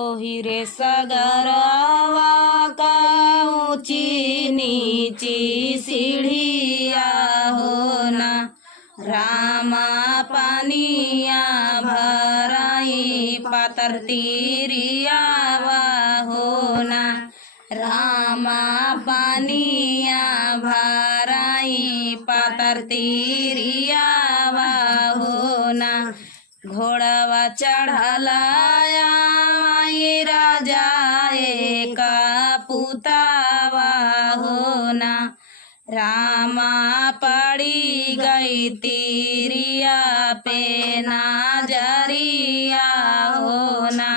ओही रे सगरवा का ऊंची नीची सीढ़िया होना रामा पानिया भराई पातर तीरिया होना रामा पानिया भराई पातर तीरिया होना घोड़वा चढ़लाया राजा का पुतावा होना रामा पड़ी गई तीरिया पे नाजरिया होना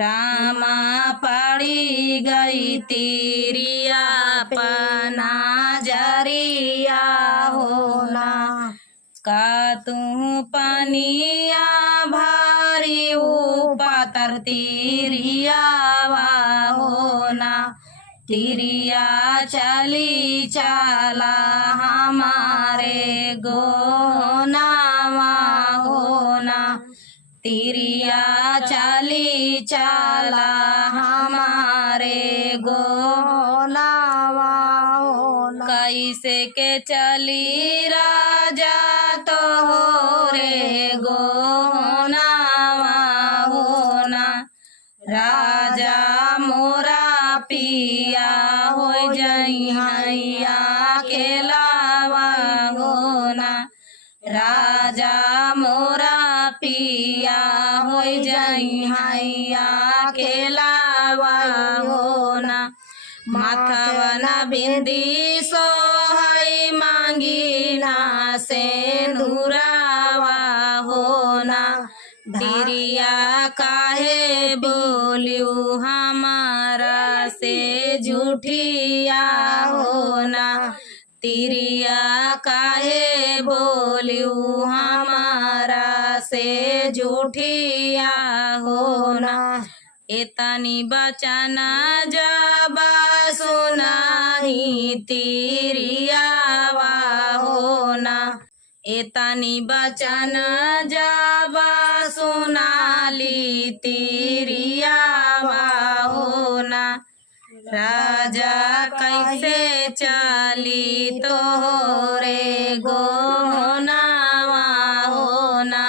रामा पड़ी गई तीरिया पे नाजरिया होना का तू पनिया भारी पातर तीरिया होना तीरिया चली चला हमारे गोनावा होना तीरिया चली चला हमारे गोनावा होना कैसे के चली राजा तो रे गोनावा होना राजा मोरा पिया हो जई हैया के लावा होना राजा मोरा पिया हो जई हैया के लावा होना माथवना बिंदी सोहई मांगी ना से नूरावा होना तीरिया काहे बोलियो हमारा से झूठिया होना तीरिया काहे बोलियो हमारा से झूठिया होना एतनी बचना जबा सुनाही तीरिया होना एतनी बचन जबा सुनाली तीरिया होना राजा कैसे चली तोरे गोनावा होना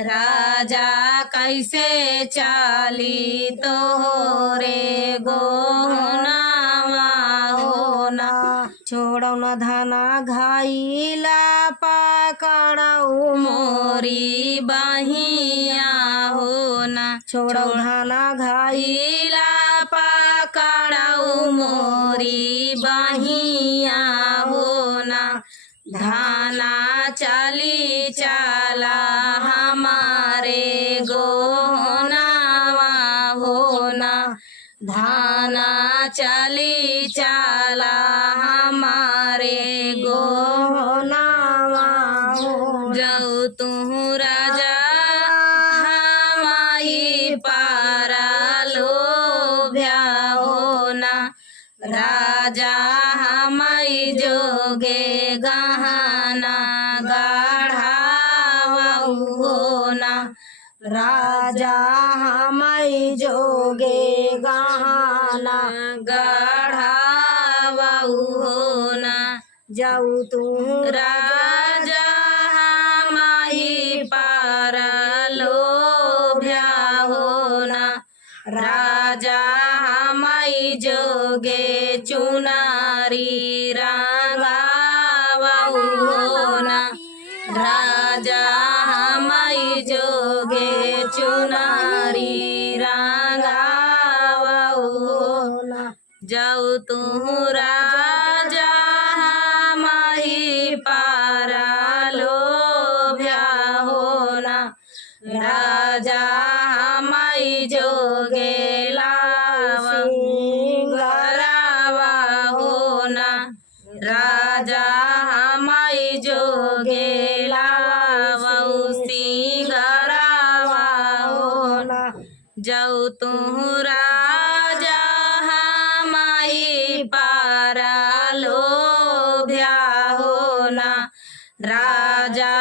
राजा कैसे चली तोरे गोनावा होना छोड़ो न धना घाईला पकड़ऊ मोरी बहिया होना छोड़ो धना घाईला पकड़ऊ मोरी बहिया होना धाना चली चला हमारे गोनावा होना धाना चली चला हमारे गोनावा जाऊ तू राजा हमारी पारा लोभ्या होना राजा हमारी जोगे गहना गढ़ावा होना राजा हमारी जोगे गहना गढ़ावा होना जाऊ तू राजा हमारी पारा लोभ्या होना राजा हमारी जोगे चुनारी रागावा होना राजा हमारी जोगे चुनारी रागावा होना जाऊ तू राजा हमारी पारा लोभ्या होना राजा हमारी जोगे लावा गरावा होना राजा हमारी जोगे लावा गरावा होना जाऊ तू राजा हमारी पारा लोभ्या होना राजा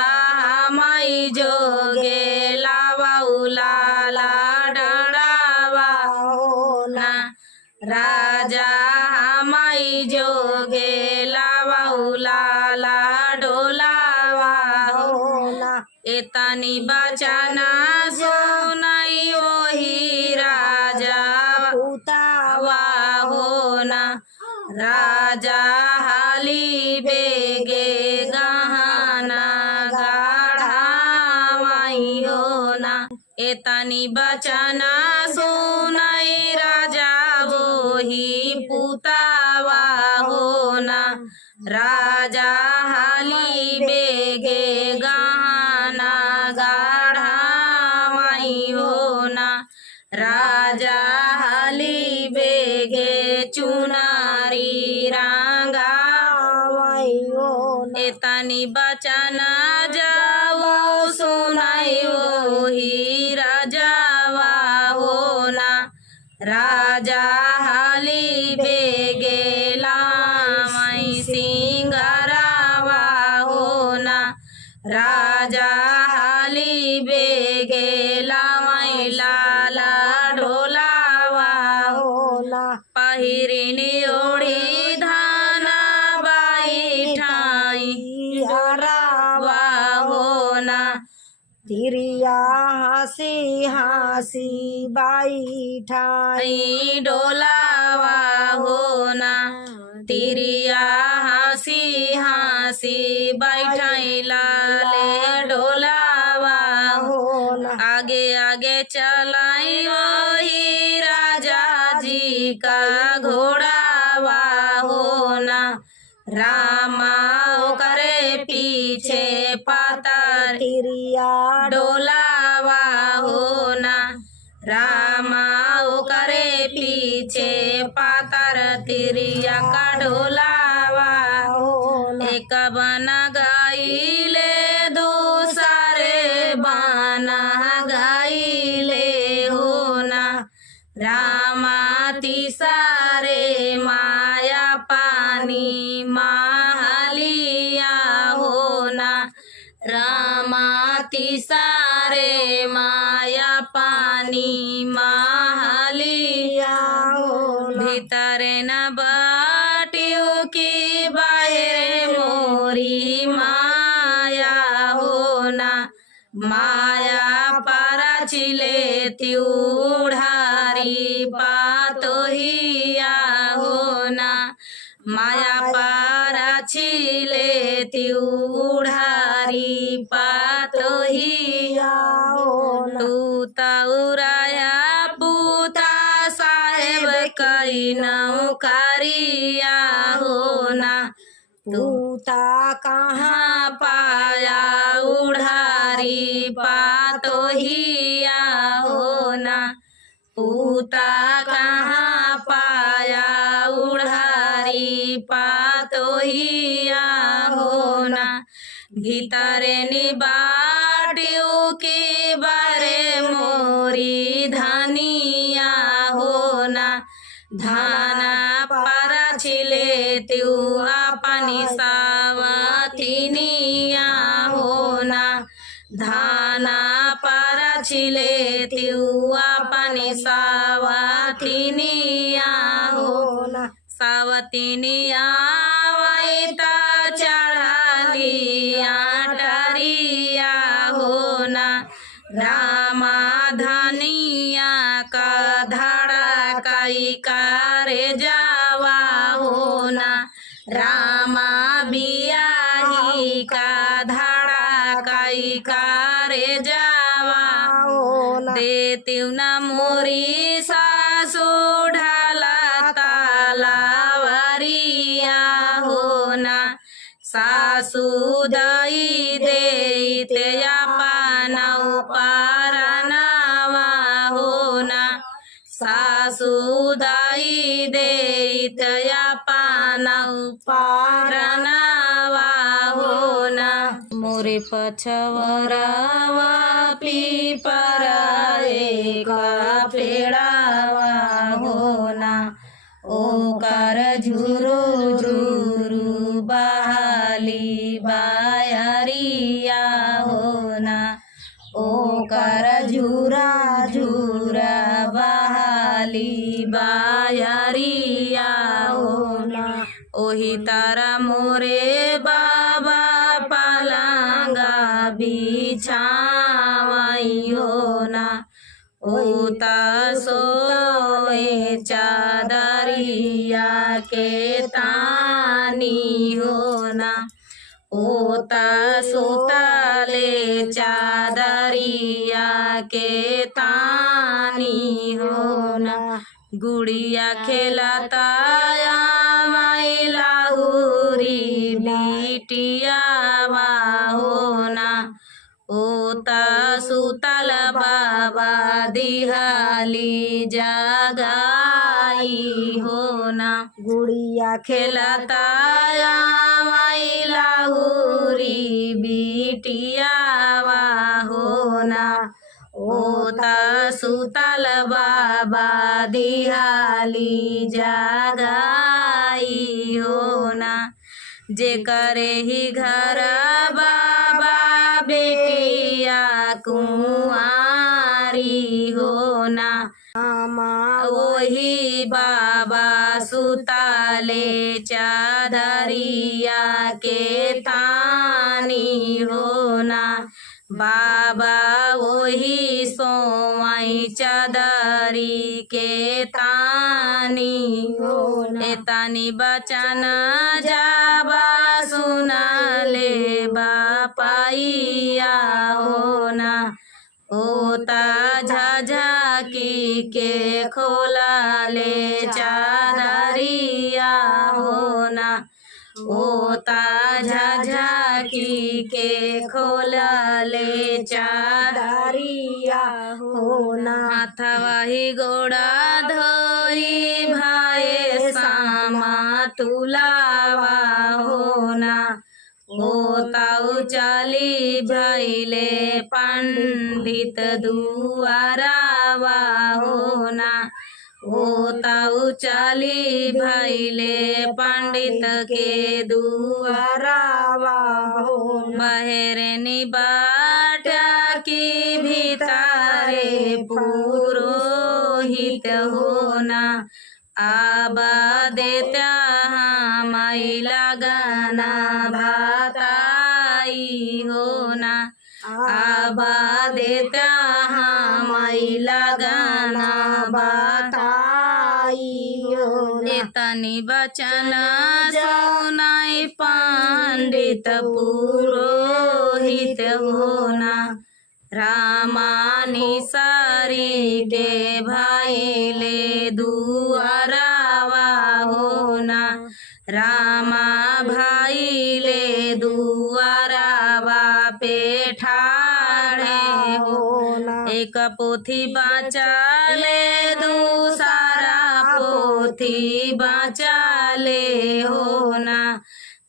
हमारी जोगे लावा लाला डरावा राजा हमाई जोगे लाला डोलावा होना। एतनी बचना सुनाई वही राजा पूतावा होना। राजा हाली बेगे गहना गाढ़ावाई होना। एतनी बचना सुनाई राजा वही पूतावा होना। राजा हाली बेगे गहना गाढ़ावाई होना। राजा हाली बेगे चुनारी रंगावाई होना। एतनी बचना जाओ सुनाई वही राजावा होना। राजा हाली बेगे लामाई सिंगारावा होना। राजा हाली बेगे लामाई लाला डोलावा होना। पहिरिनी ओढ़ी धाना बाई ठाई हरावा होना। तिरिया हंसी हंसी बाई ठाई डोलावा होना। तिरिया हंसी हंसी बैठाई लाले डोलावा होना। आगे आगे चलाई वही राजा जी का घोड़ावा होना। रामा करे पीछे पातर तिरिया डोलावा होना। रामा करे पीछे पातर तिरिया का डोलावा होना। एक बना गाइले दूसरे बना गाइले होना। रामा तिसारे माया पानी महालिया होना। रामा तिसारे माया पानी महालिया होना। भीतरे न बाटियों की बाहर मोरी माया होना। माया पारा चिले त्यूढ़ारी पातोहिया होना। माया पारा छिले त्यूढ़ारी पातोहिया होना। तू तौराया पूता साहेब कई नौकारिया होना। पूता कहाँ पाया उड़ारी पातोहिया होना। पूता कहाँ पाया उड़ारी पातोहिया होना। भीतरे निबाटियों के बारे मोरी धनिया होना। धाना पारा छिले त्यू अपनी सावथिनिया होना। धाना पारा छिले त्यू अपनी सावथिनिया होना। सावथिनिया वैता चढ़लिया डरिया होना। रामा धनिया का धड़ा कई करे जावा होना। रामा बियाही का धड़ा कई करे जावा होना। देत्यू न मोरी सासू ढाला तालावरिया होना। सासू दई देते अपना पारनावा होना। सासू दई देते अपना पारनावा होना। मोरे पछवरावा पीपराए का पेड़ावा होना। ओकर झुरु झुरु बहाली बायरिया होना। ओकर झुरा झुरा बहाली बहाली बायरिया हो ना। ओही तारा मोरे बाबा पलंगा बिछावाई हो ना। ओता सोए चादरिया के तानी हो ना। ओता सुतले चादरिया के तानी हो ना। गुड़िया खेलता माई लाहुरी बिटिया हो ना। ओता सुतल बाबा दिहाली जगाई हो ना। गुड़िया खेलता माई लाहुरी बिटिया हो ना। ओता सुतल बाबा दिहाली जगाई हो ना। जे करे ही घर बाबा बेटिया कुंवारी हो ना। वही बाबा सुताले चादरिया के तानी हो ना। बाबा वही सोवाई चादरी के तानी हो ना। तानी बचन जाबा सुना ले बापाइया हो ना। ओता झझकी के खोला ले चादरिया हो ना। ओता झझकी के खोला ले चादरिया हो ना। हाथवा ही गोड़ा धोई भाई सामा तुलावा हो ना। ओताऊ चली भैले पंडित दुआरावा हो ना। ओताऊ चली भैले पंडित के दुआरावा हो। बहरनी बाट की भीतरे पुरोहित हो ना। आबा देता माई लगना भाताई हो ना। आबा देता माई लगना भाताई हो ना। तनी बचन सुनाई पंडित पुरोहित हो ना। रामानी सारी के भाईले दुआरावा हो ना। रामा भाईले दुआरावा पे ठाड़े हो ना। एक पोथी बाचाले दूसरा पोथी बाचाले हो ना।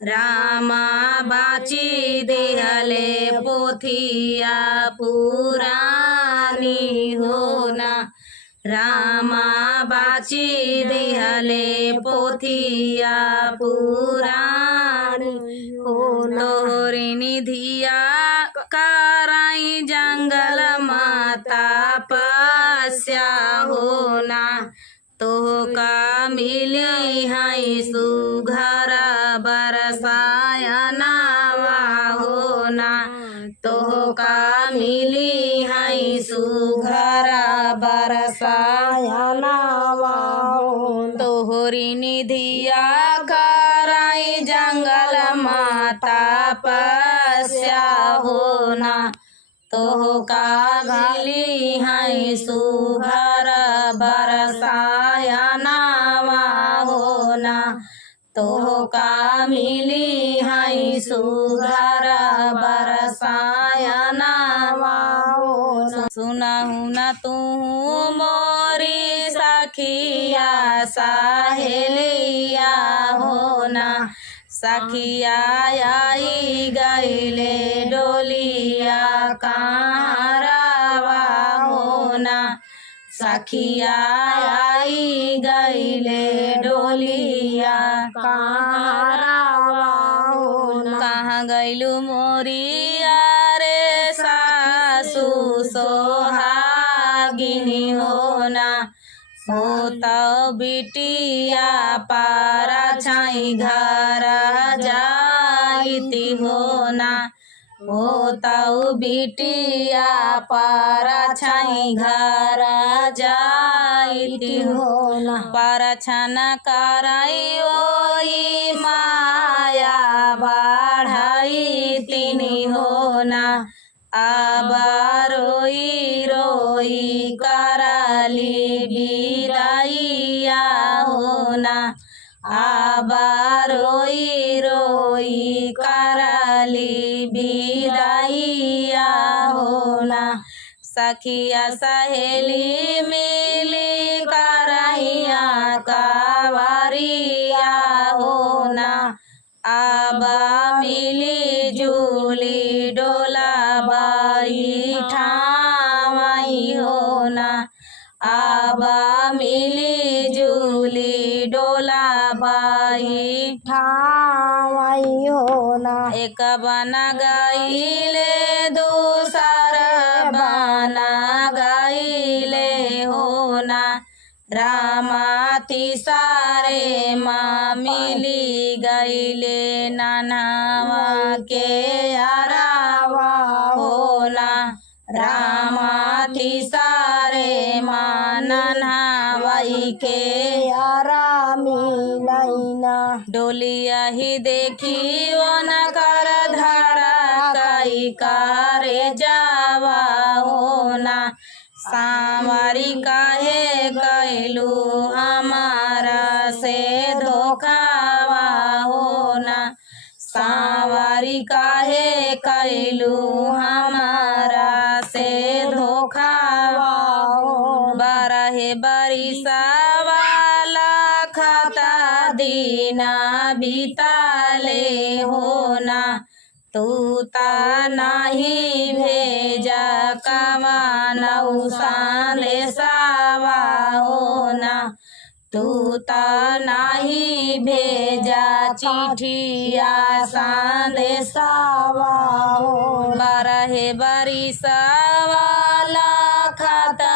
रामा बाची देहले पोथिया पुरानी हो ना। रामा बाची देहले पोथिया पुरानी हो ना। तोहरी निधिया कराई जंगल माता पस्या हो ना। तोहका मिली है सुघर बरसायनावा हो ना। तोहका मिली है सुघर बरसायनावा हो। तोहरी निधिया कराई जंगल माता पस्या हो ना। तोहका मिली है सुघर बरसायनावा हो ना। तोहका मिली है सुघर बरसायनावा हो ना। सुनहु न तू मोरी सखिया सहेलिया हो ना। सखिया आई गईले डोलिया कहारावा हो ना। सखिया आई गईले डोलिया कहारावा हो ना। कहाँ गईलू मोरिया रे सासू सोहागिनी हो ना। होता बिटिया पारा छाई घर जाइती होना होता बिटिया पारा छाई घर जाइती होना पारा छाना कराई ओई माया बढ़ाई तिनी होना आबा रोई रोई कराली बिदाइया होना आबा रोई रोई कराली बिदाइया होना सखिया सहेली मिली करैया कावरिया होना आबा मिली जुली डोला बाई ठावाई होना आबा मिली जुली डोला बाई ठावाई होना एक बना गईले दूसर बना गईले होना रामा तिसारे माँ मिली गईले ननवा के अरावा होना रामा तिसारे माँ नन्हावाई के आरामी लैना डोलिया ही देखी वन कर धड़ा कई कारे जावा होना सांवारी काहे कैलू हमारा से धोखावा होना सांवारी काहे कैलू हमारा से धोखावा बारहे बरिसा वाला खाता दीना बीताले होना तू ता नाही भेजा कमानऊ साले सावा होना तू ता नाही भेजा चिठिया संदेशावा बारहे बरिसा वाला खाता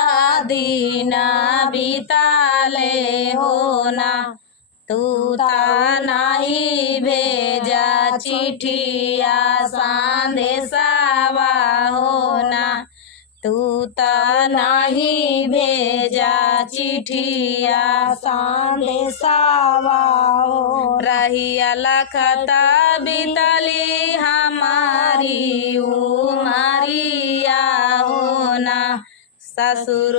दीना बीताले होना तू ता नाही भेजा चिठिया संदेशावा होना तू ता नाही भेजा चिठिया संदेशावा हो रहिया लखता बीतली हमारी उमरिया होना ससुर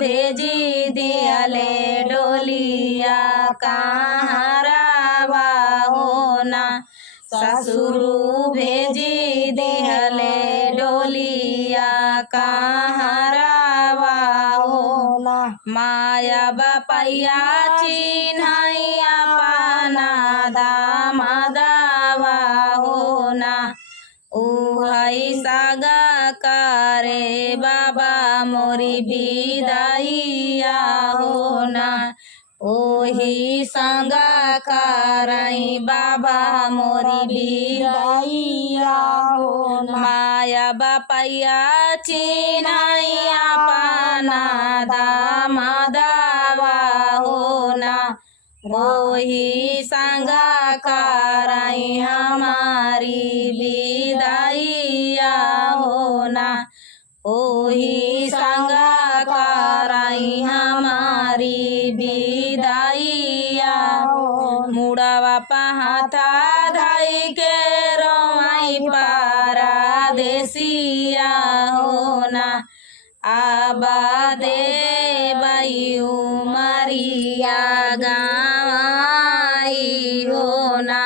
भेजी दियाले डोलिया कहाँ रावा होना ससुर भेजी दियाले डोलिया कहाँ रावा होना माया बापैया चिन्हैया पाना दामा दावा होना उहई सागा करे बाबा मोरी बिदाइया होना ओही संगा करई बाबा मोरी बिदाइया होना माया बापैया चिन्हैया पाना दामा दावा होना ओही संगा करई हमारी बिदाइया होना ओही संगा करई हमारी बिदाइया मुड़ावा पहाता धाई के रोई पारा देसिया होना आबा दे बाई उमरिया गाई होना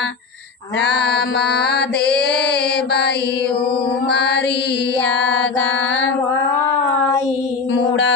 रामा दे बाई उमरिया गाई मुड़ा